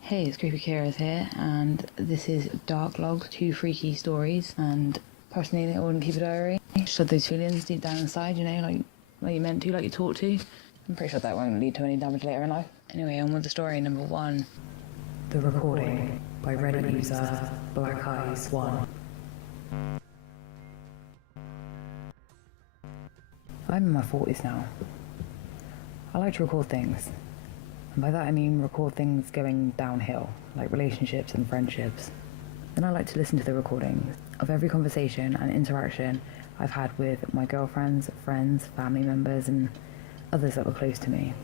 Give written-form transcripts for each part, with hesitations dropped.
Hey, it's Creepy KeReS here, and this is Dark Logs, 2 freaky stories, and personally I wouldn't keep a diary. Shut those feelings deep down inside, you know, like you meant to, like you taught to. I'm pretty sure that won't lead to any damage later in life. Anyway, on with the story number 1. The Recording by Reddit user Black Eyes 1. I'm in my 40s now. I like to record things. And by that I mean record things going downhill, like relationships and friendships. Then I like to listen to the recordings of every conversation and interaction I've had with my girlfriends, friends, family members, and others that were close to me.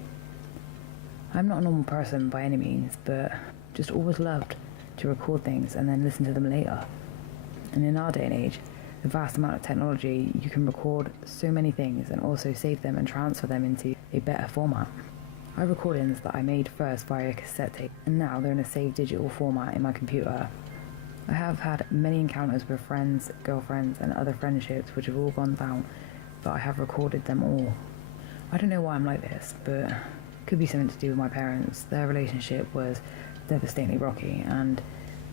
I'm not a normal person by any means, but just always loved to record things and then listen to them later. And in our day and age, the vast amount of technology, you can record so many things and also save them and transfer them into a better format. I have recordings that I made first via cassette tape, and now they're in a saved digital format in my computer. I have had many encounters with friends, girlfriends, and other friendships which have all gone down, but I have recorded them all. I don't know why I'm like this, but it could be something to do with my parents. Their relationship was devastatingly rocky, and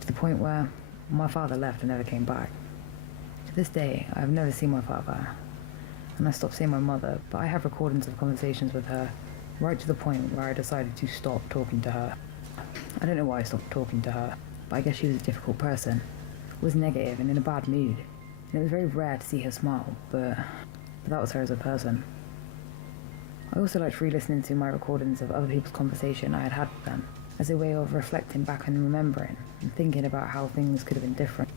to the point where my father left and never came back. To this day, I have never seen my father, and I stopped seeing my mother, but I have recordings of conversations with her, right to the point where I decided to stop talking to her. I don't know why I stopped talking to her, but I guess she was a difficult person, was negative and in a bad mood, and it was very rare to see her smile, but that was her as a person. I also liked re-listening to my recordings of other people's conversation I had had with them, as a way of reflecting back and remembering, and thinking about how things could have been different.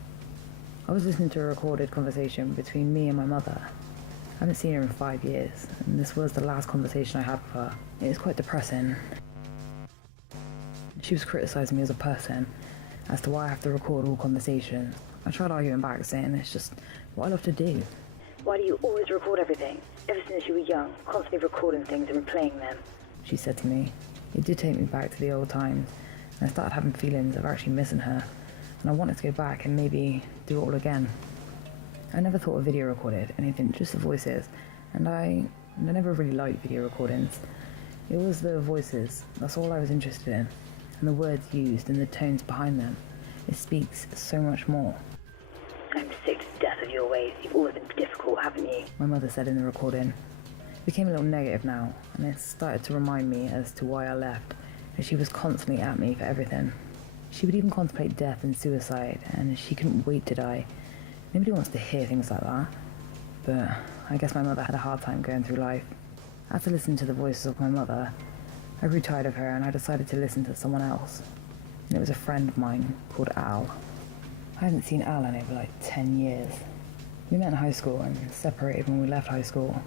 I was listening to a recorded conversation between me and my mother. I haven't seen her in 5 years, and this was the last conversation I had with her. It is quite depressing. She was criticising me as a person, as to why I have to record all conversations. I tried arguing back, saying it's just what I love to do. Why do you always record everything? Ever since you were young, constantly recording things and replaying them. She said to me. It did take me back to the old times, and I started having feelings of actually missing her, and I wanted to go back and maybe do it all again. I never thought of video recorded, anything, just the voices, and I never really liked video recordings. It was the voices, that's all I was interested in, and the words used and the tones behind them. It speaks so much more. I'm sick to death of your ways. You've always been difficult, haven't you? My mother said in the recording. It became a little negative now, and it started to remind me as to why I left, as she was constantly at me for everything. She would even contemplate death and suicide, and she couldn't wait to die. Nobody wants to hear things like that, but I guess my mother had a hard time going through life. After listening to the voices of my mother, I grew tired of her and I decided to listen to someone else. And it was a friend of mine called Al. I hadn't seen Al in over like 10 years. We met in high school and separated when we left high school.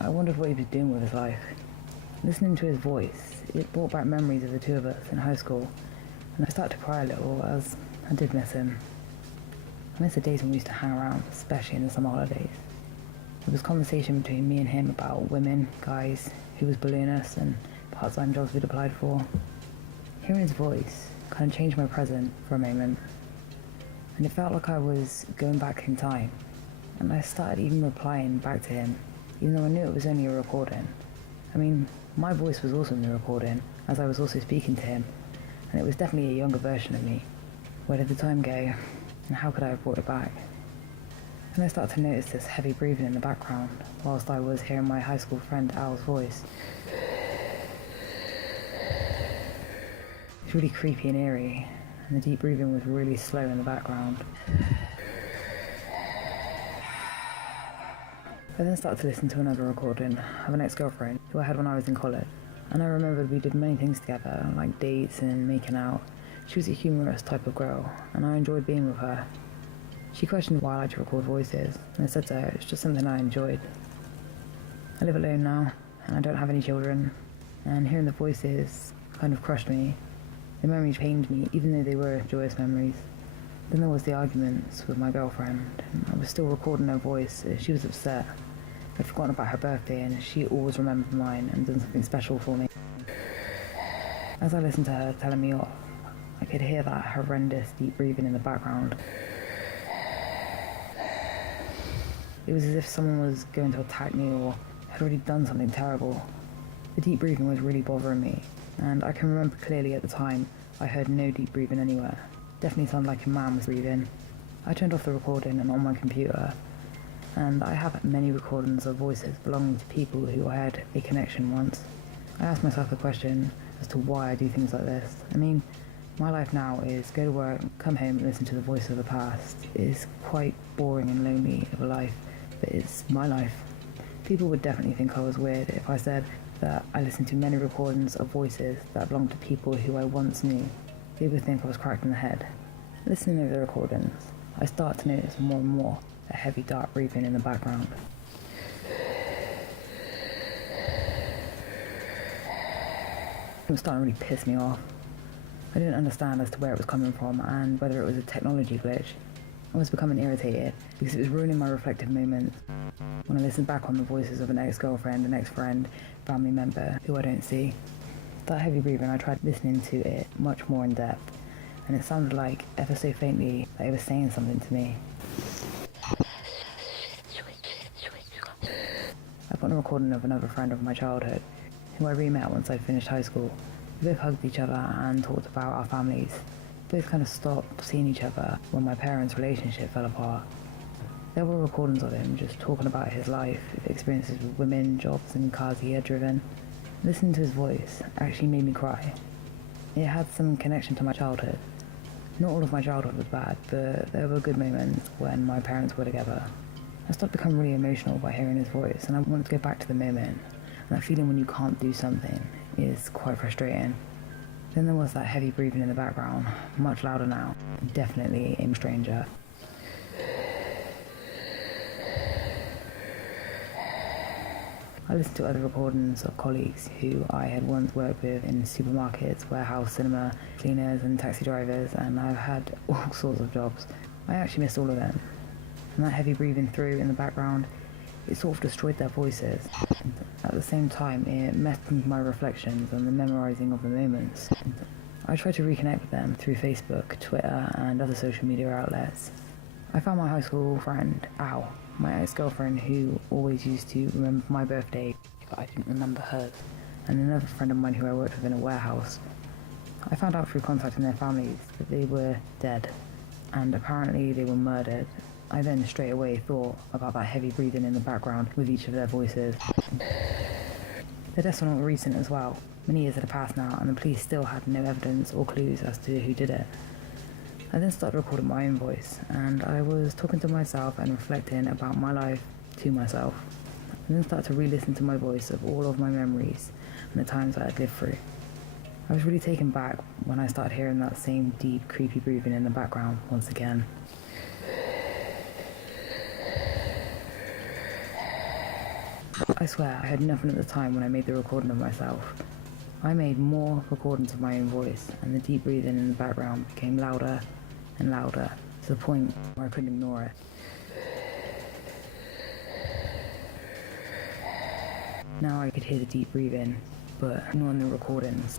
I wondered what he was doing with his life. Listening to his voice, it brought back memories of the two of us in high school, and I started to cry a little as I did miss him. I miss the days when we used to hang around, especially in the summer holidays. There was conversation between me and him about women, guys, who was bullying us, and part-time jobs we'd applied for. Hearing his voice kind of changed my present for a moment, and it felt like I was going back in time. And I started even replying back to him, even though I knew it was only a recording. I mean, my voice was also in the recording, as I was also speaking to him, and it was definitely a younger version of me. Where did the time go? And how could I have brought it back? And I started to notice this heavy breathing in the background, whilst I was hearing my high school friend Al's voice. It's really creepy and eerie, and the deep breathing was really slow in the background. I then started to listen to another recording of an ex-girlfriend who I had when I was in college, and I remembered we did many things together, like dates and making out. She was a humorous type of girl, and I enjoyed being with her. She questioned why I like to record voices, and I said to her it's just something I enjoyed. I live alone now, and I don't have any children, and hearing the voices kind of crushed me. The memories pained me, even though they were joyous memories. Then there was the arguments with my girlfriend, and I was still recording her voice as she was upset. I'd forgotten about her birthday, and she always remembered mine and done something special for me. As I listened to her telling me off, I could hear that horrendous deep breathing in the background. It was as if someone was going to attack me or had already done something terrible. The deep breathing was really bothering me, and I can remember clearly at the time I heard no deep breathing anywhere. Definitely sounded like a man was breathing. I turned off the recording and on my computer, and I have many recordings of voices belonging to people who I had a connection once. I asked myself the question as to why I do things like this. I mean, my life now is go to work, come home and listen to the voice of the past. It is quite boring and lonely of a life, but it's my life. People would definitely think I was weird if I said that I listened to many recordings of voices that belonged to people who I once knew. People would think I was cracked in the head. Listening over the recordings, I start to notice more and more a heavy dark breathing in the background. It was starting to really piss me off. I didn't understand as to where it was coming from and whether it was a technology glitch. I was becoming irritated because it was ruining my reflective moments. When I listened back on the voices of an ex-girlfriend, an ex-friend, family member who I don't see. That heavy breathing, I tried listening to it much more in depth, and it sounded like, ever so faintly, that it was saying something to me. I put on a recording of another friend of my childhood, who I re-met once I finished high school. We both hugged each other and talked about our families. Both kind of stopped seeing each other when my parents' relationship fell apart. There were recordings of him just talking about his life, experiences with women, jobs and cars he had driven. Listening to his voice actually made me cry. It had some connection to my childhood. Not all of my childhood was bad, but there were good moments when my parents were together. I started to become really emotional by hearing his voice, and I wanted to go back to the moment. And that feeling when you can't do something is quite frustrating. Then there was that heavy breathing in the background, much louder now, definitely a stranger. I listened to other recordings of colleagues who I had once worked with in supermarkets, warehouse, cinema, cleaners and taxi drivers, and I've had all sorts of jobs. I actually missed all of them. And that heavy breathing through in the background, it sort of destroyed their voices. At the same time, it messed with my reflections and the memorizing of the moments. I tried to reconnect with them through Facebook, Twitter and other social media outlets. I found my high school friend, Al, my ex-girlfriend who always used to remember my birthday, but I didn't remember hers, and another friend of mine who I worked with in a warehouse. I found out through contacting their families that they were dead, and apparently they were murdered. I then straight away thought about that heavy breathing in the background with each of their voices. Their deaths were not recent as well. Many years had passed now, and the police still had no evidence or clues as to who did it. I then started recording my own voice, and I was talking to myself and reflecting about my life to myself. I then started to re-listen to my voice of all of my memories and the times that I'd lived through. I was really taken back when I started hearing that same deep, creepy breathing in the background once again. I swear, I had nothing at the time when I made the recording of myself. I made more recordings of my own voice, and the deep breathing in the background became louder and louder, to the point where I couldn't ignore it. Now I could hear the deep breathing, but not in the recordings,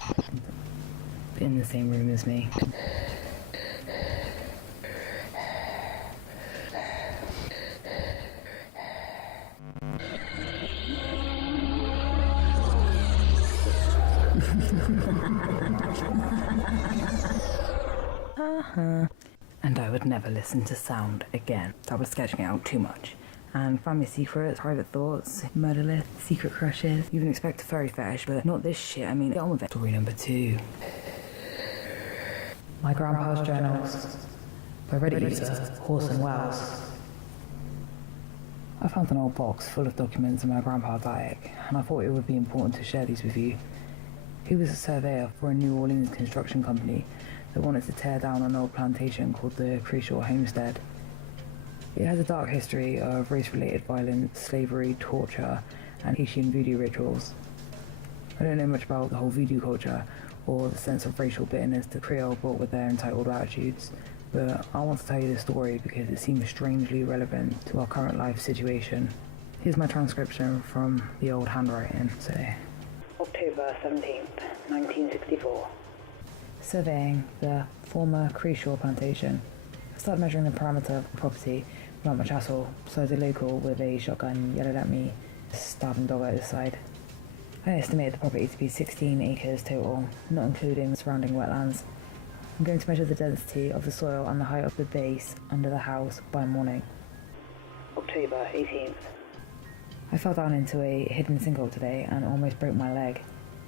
but in the same room as me. And I would never listen to sound again. That was sketching it out too much. And family secrets, private thoughts, murder lists, secret crushes. You can expect a furry fetish, but not this shit. I mean, get on with it. Story number 2. My Grandpa's Journals by Reddit user Horsenwelles. I found an old box full of documents in my grandpa's attic, and I thought it would be important to share these with you. He was a surveyor for a New Orleans construction company that wanted to tear down an old plantation called the KeReS Homestead. It has a dark history of race-related violence, slavery, torture, and Haitian voodoo rituals. I don't know much about the whole voodoo culture, or the sense of racial bitterness the Creole brought with their entitled attitudes, but I want to tell you this story because it seems strangely relevant to our current life situation. Here's my transcription from the old handwriting, October 17th, 1964. Surveying the former KeReS plantation. I started measuring the parameter of the property without much hassle, so as a local with a shotgun yelled at me, starving dog at his side. I estimate the property to be 16 acres total, not including the surrounding wetlands. I'm going to measure the density of the soil and the height of the base under the house by morning. October 18th. I fell down into a hidden sinkhole today and almost broke my leg.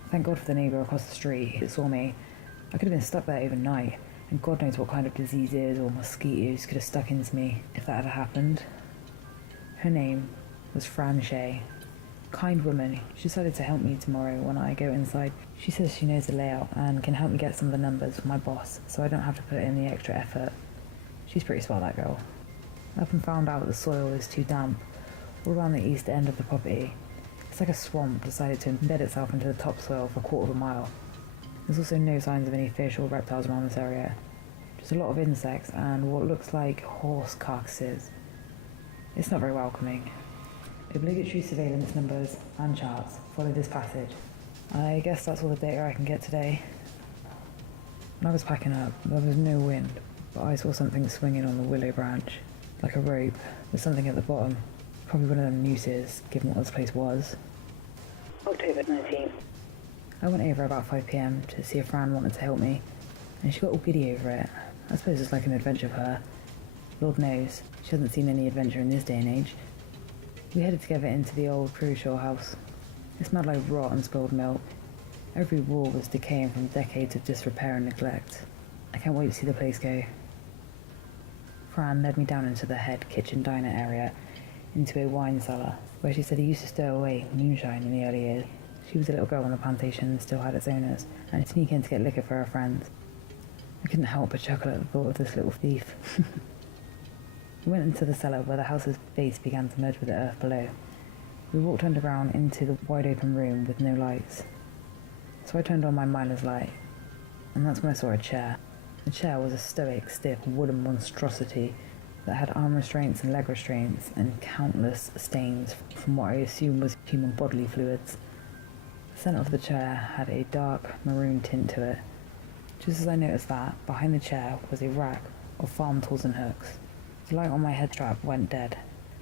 Thank God for the neighbour across the street who saw me. I could have been stuck there overnight, and God knows what kind of diseases or mosquitoes could have stuck into me if that had happened. Her name was Fran Shea. Kind woman. She decided to help me tomorrow when I go inside. She says she knows the layout and can help me get some of the numbers for my boss, so I don't have to put in the extra effort. She's pretty smart, that girl. I up and found out the soil is too damp all around the east end of the property. It's like a swamp decided to embed itself into the topsoil for a quarter of a mile. There's also no signs of any fish or reptiles around this area. Just a lot of insects and what looks like horse carcasses. It's not very welcoming. Obligatory surveillance numbers and charts follow this passage. I guess that's all the data I can get today. When I was packing up, there was no wind, but I saw something swinging on the willow branch, like a rope, with something at the bottom. Probably one of them nooses, given what this place was. October 19th. I went over about 5 p.m. to see if Fran wanted to help me, and she got all giddy over it. I suppose it's like an adventure for her. Lord knows, she hasn't seen any adventure in this day and age. We headed together into the old Crucial house. It smelled like rot and spilled milk. Every wall was decaying from decades of disrepair and neglect. I can't wait to see the place go. Fran led me down into the head kitchen diner area, into a wine cellar, where she said he used to stow away moonshine in the early years. She was a little girl on the plantation and still had its owners, and sneak in to get liquor for her friends. I couldn't help but chuckle at the thought of this little thief. We went into the cellar where the house's base began to merge with the earth below. We walked underground into the wide open room with no lights. So I turned on my miner's light, and that's when I saw a chair. The chair was a stoic, stiff, wooden monstrosity that had arm restraints and leg restraints and countless stains from what I assume was human bodily fluids. The centre of the chair had a dark maroon tint to it. Just as I noticed that, behind the chair was a rack of farm tools and hooks. The light on my head strap went dead.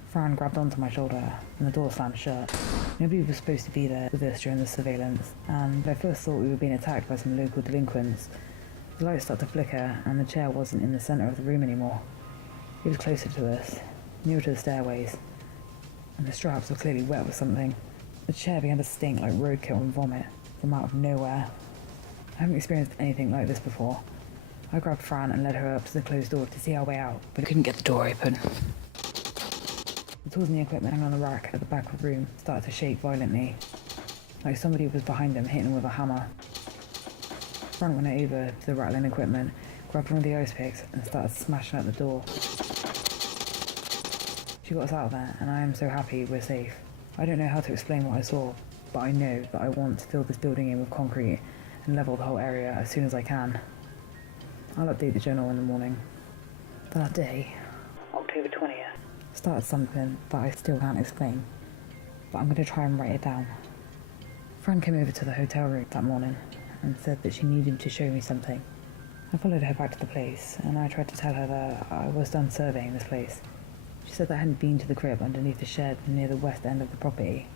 Fran grabbed onto my shoulder, and the door slammed shut. Nobody was supposed to be there with us during the surveillance, and I first thought we were being attacked by some local delinquents. The light started to flicker, and the chair wasn't in the centre of the room anymore. It was closer to us, nearer to the stairways, and the straps were clearly wet with something. The chair began to stink like roadkill and vomit from out of nowhere. I haven't experienced anything like this before. I grabbed Fran and led her up to the closed door to see our way out, but I couldn't get the door open. The tools and the equipment hanging on the rack at the back of the room started to shake violently, like somebody was behind them hitting them with a hammer. Fran went over to the rattling equipment, grabbed one of the ice picks and started smashing at the door. She got us out of there, and I am so happy we're safe. I don't know how to explain what I saw, but I know that I want to fill this building in with concrete and level the whole area as soon as I can. I'll update the journal in the morning. That day, October 20th. started something that I still can't explain, but I'm going to try and write it down. Fran came over to the hotel room that morning and said that she needed to show me something. I followed her back to the place, and I tried to tell her that I was done surveying this place. She said that I hadn't been to the crib underneath the shed near the west end of the property.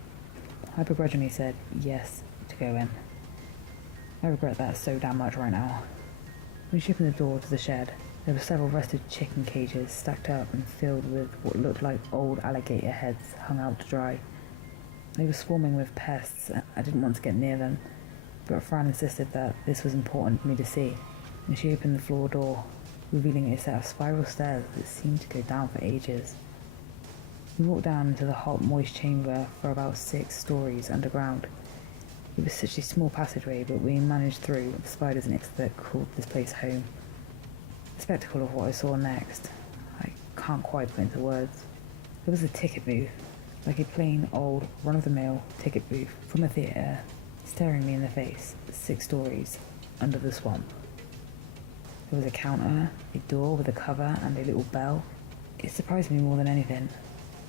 I begrudgingly said yes to go in. I regret that so damn much right now. When she opened the door to the shed, there were several rusted chicken cages stacked up and filled with what looked like old alligator heads hung out to dry. They were swarming with pests, and I didn't want to get near them, but Fran insisted that this was important for me to see, and she opened the floor door, revealing a set of spiral stairs that seemed to go down for ages. We walked down into the hot, moist chamber for about 6 stories underground. It was such a small passageway, but we managed through with spiders and ticks that called this place home. The spectacle of what I saw next, I can't quite put into words. There was a ticket booth, like a plain old run-of-the-mill ticket booth from a theatre, staring me in the face, 6 stories under the swamp. There was a counter, a door with a cover and a little bell. It surprised me more than anything,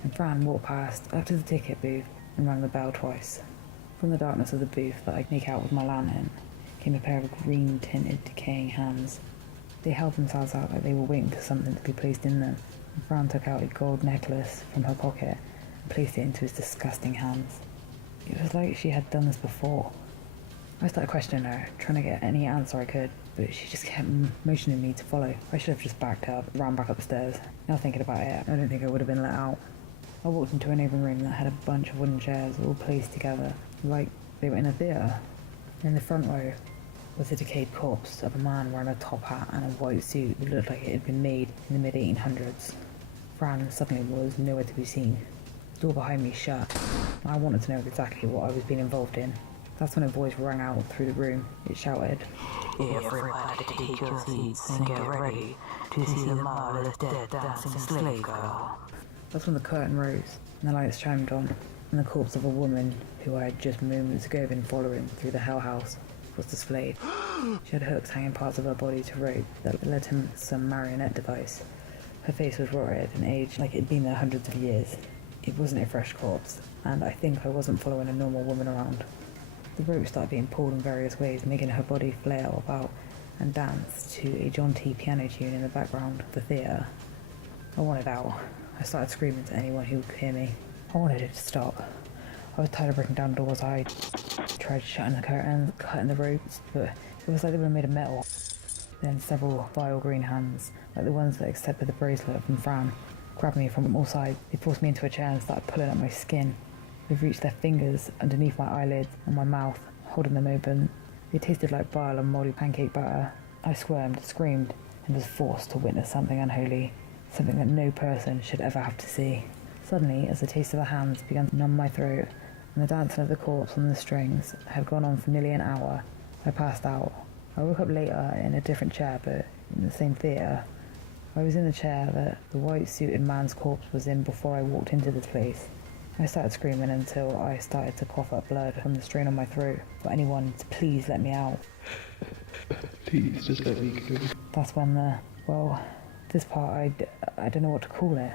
and Fran walked past up to the ticket booth and rang the bell twice. From the darkness of the booth that I could make out with my lantern came a pair of green-tinted, decaying hands. They held themselves out like they were waiting for something to be placed in them, and Fran took out a gold necklace from her pocket and placed it into his disgusting hands. It was like she had done this before. I started questioning her, trying to get any answer I could, but she just kept motioning me to follow. I should have just backed up, ran back up the stairs. Now thinking about it, I don't think I would have been let out. I walked into a neighbouring room that had a bunch of wooden chairs all placed together, like they were in a theatre. In the front row was a decayed corpse of a man wearing a top hat and a white suit that looked like it had been made in the mid-1800s. Fran suddenly was nowhere to be seen. The door behind me shut. I wanted to know exactly what I was being involved in. That's when a voice rang out through the room. It shouted, "Everybody take your seats and get ready to see the marvelous dead dancing slave girl." That's when the curtain rose and the lights chimed on, and the corpse of a woman who I had just moments ago been following through the hell house was displayed. She had hooks hanging parts of her body to rope that led to some marionette device. Her face was rotted and aged like it had been there hundreds of years. It wasn't a fresh corpse, and I think I wasn't following a normal woman around. The rope started being pulled in various ways, making her body flail about and dance to a jaunty piano tune in the background of the theatre. I wanted out. I started screaming to anyone who could hear me. I wanted it to stop. I was tired of breaking down doors. I tried shutting the curtains, cutting the ropes, but it was like they were made of metal. Then several vile green hands, like the ones that accepted the bracelet from Fran, grabbed me from all sides. They forced me into a chair and started pulling at my skin. They've reached their fingers underneath my eyelids and my mouth, holding them open. They tasted like bile and mouldy pancake batter. I squirmed, screamed, and was forced to witness something unholy, something that no person should ever have to see. Suddenly, as the taste of the hands began to numb my throat, and the dancing of the corpse on the strings had gone on for nearly an hour, I passed out. I woke up later in a different chair, but in the same theatre. I was in the chair that the white-suited man's corpse was in before I walked into this place. I started screaming until I started to cough up blood from the strain on my throat for anyone to please let me out. Please, just let me go. That's when this part, I don't know what to call it.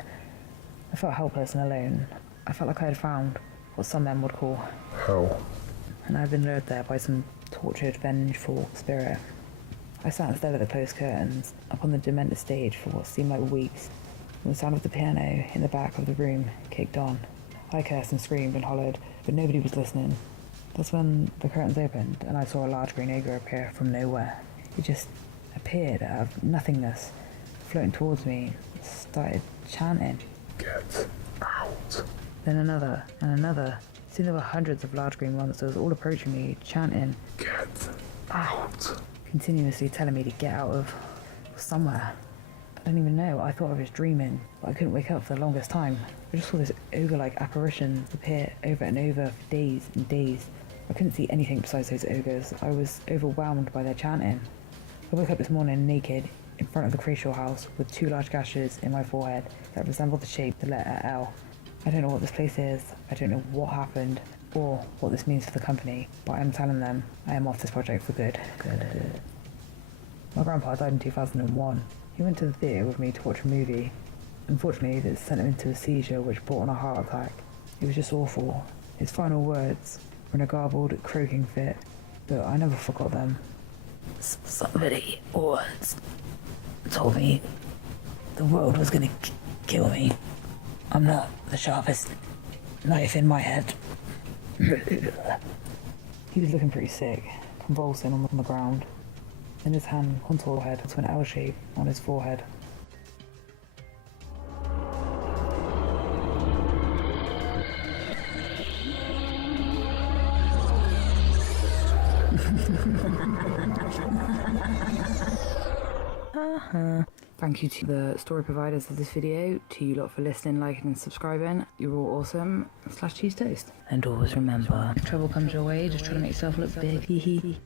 I felt helpless and alone. I felt like I had found what some men would call Hell. and I'd been lured there by some tortured, vengeful spirit. I sat and stared at the closed curtains, up on the demented stage for what seemed like weeks, when the sound of the piano in the back of the room kicked on. I cursed and screamed and hollered, but nobody was listening. That's when the curtains opened and I saw a large green ogre appear from nowhere. It just appeared out of nothingness, floating towards me, started chanting. Get out. Then another and another. Soon there were hundreds of large green monsters all approaching me, chanting, Get out. continuously telling me to get out of somewhere. I don't even know. I thought I was dreaming, but I couldn't wake up for the longest time. I just saw this ogre-like apparition appear over and over for days and days. I couldn't see anything besides those ogres. I was overwhelmed by their chanting. I woke up this morning naked in front of the KeReS house with 2 large gashes in my forehead that resembled the shape of the letter L. I don't know what this place is. I don't know what happened or what this means for the company, but I'm telling them I am off this project for good. My grandpa died in 2001. He went to the theatre with me to watch a movie. Unfortunately, that sent him into a seizure which brought on a heart attack. It was just awful. His final words were in a garbled, croaking fit, but I never forgot them. Somebody once told me the world was gonna kill me. I'm not the sharpest knife in my head. He was looking pretty sick, convulsing on the ground. In his hand, contoured head to an L shape on his forehead. Thank you to the story providers of this video, to you lot for listening, liking and subscribing. You're all awesome. /cheese toast. And always remember, if trouble comes your way, just try to make yourself look big.